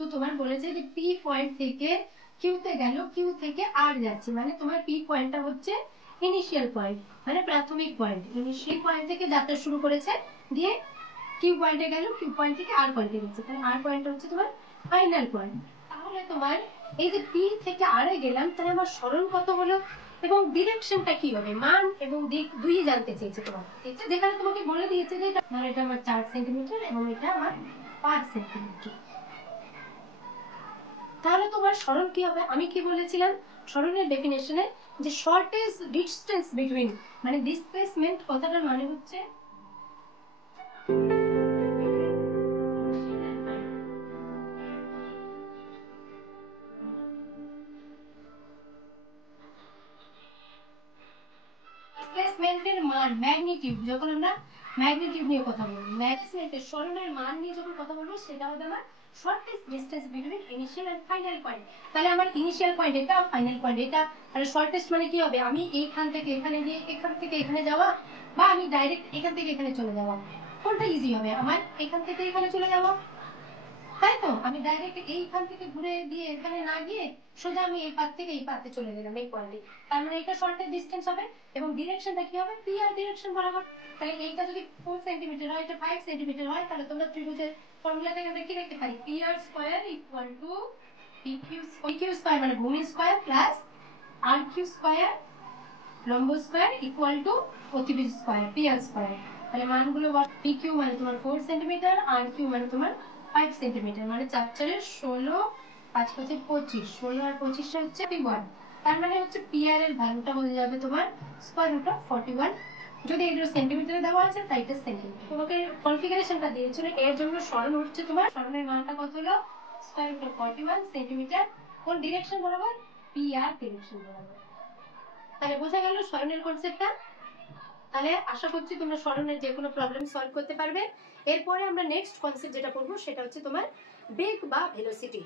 বস্তু তোমার বলেছে যে পি পয়েন্ট থেকে কিউতে গেল, কিউ থেকে আর যাচ্ছে, মানে তোমার পি পয়েন্টটা হচ্ছে ইনিশিয়াল পয়েন্ট, মানে প্রাথমিক পয়েন্ট। ইনিশিয়াল পয়েন্ট থেকে যাত্রা শুরু করেছে, দিয়ে কিউ পয়েন্টে গেল, কিউ পয়েন্ট থেকে আর পয়েন্টে গেছে, তাহলে আর পয়েন্ট হচ্ছে তোমার ফাইনাল পয়েন্ট। তাহলে তোমার এই যে পি থেকে আর এ গেলাম, তাহলে আমার সরণ কত হলো এবং ডিরেকশনটা কি হবে, মান এবং দিক দুই জানতে চেয়েছে তোমার। যেখানে তোমাকে বলে দিয়েছে যে এটা আমার 4 সেন্টিমিটার এবং এটা আমার 5 সেন্টিমিটার। তাহলে তোমার সরণ কি হবে, আমি কি বলেছিলাম সরণের ডেফিনেশনে, যে শর্টেজ ডিসটেন্স বিটুইন, মানে ডিসপ্লেসমেন্ট কথাটার মানে হচ্ছে ডিসপ্লেসমেন্টের মান, ম্যাগনিটিউড। যখন আমরা ম্যাগনিটিউড নিয়ে কথা বলবো, ম্যাগনিটিউডের সরণের মান নিয়ে যখন কথা বলবো, সেটা হবে আমার shortest distance between initial and final point. তাহলে আমার ইনিশিয়াল পয়েন্ট এটা, ফাইনাল পয়েন্ট এটা। তাহলে শর্টেস্ট মানে কি হবে, আমি এইখান থেকে এখানে গিয়ে এখান থেকে এখানে যাওয়া, বা আমি ডাইরেক্ট এখান থেকে এখানে চলে যাওয়া, কোনটা ইজি হবে আমার, এখান থেকে এখানে চলে যাওয়া, তাই তো? আমি ডাইরেক্ট এইখান থেকে ঘুরে দিয়ে এখানে না গিয়ে সোজা আমি এই পাশ থেকে এই পাশে চলে গেলাম এই পয়েন্টে, তার মানে এটা শর্টেস্ট ডিসটেন্স হবে। এবং ডিরেকশনটা কি হবে, পি আর ডিরেকশন বরাবর। তাহলে এইটা যদি 4 সেন্টিমিটার হয়, এটা 5 সেন্টিমিটার হয়, তাহলে তোমরা ত্রিভুজের ফর্মুলা থেকে আমরা কি লিখতে পারি, P R square equal to P Q square মানে ভূমি square plus R Q square লম্ব স্কয়ার ইকুয়াল টু অতিভুজ স্কয়ার, পি আর স্কয়ার। তাহলে মানগুলো পি কিউ মানে তোমার 4 সেন্টিমিটার, আর কিউ মানে তোমার 5 সেন্টিমিটার, মানে 4 4 16, 5 5 25, 16 আর 25 হচ্ছে 41। তার মানে হচ্ছে পি আর এর ভ্যালুটা হয়ে যাবে তোমার স্কয়ার রুট অফ 41। যদি এটা সেন্টিমিটারে দেওয়া আছে তাই এটা সেন্টিমিটার। তোমাকে কনফিগারেশনটা দিয়েছিল, এর জন্য সরণ হচ্ছে তোমার, সরণের মানটা কত হলো, স্কয়ার রুট অফ 41 সেন্টিমিটার। কোন ডিরেকশন বরাবর, পি আর ডিরেকশন বরাবর। তাহলে বোঝা গেল সরণের কনসেপ্টটা। তাহলে আশা করছি তোমরা সরণের যে কোনো প্রবলেম সলভ করতে পারবে। এরপরে আমরা নেক্সট কনসেপ্ট যেটা পড়বো সেটা হচ্ছে তোমার বেগ বা ভেলোসিটি।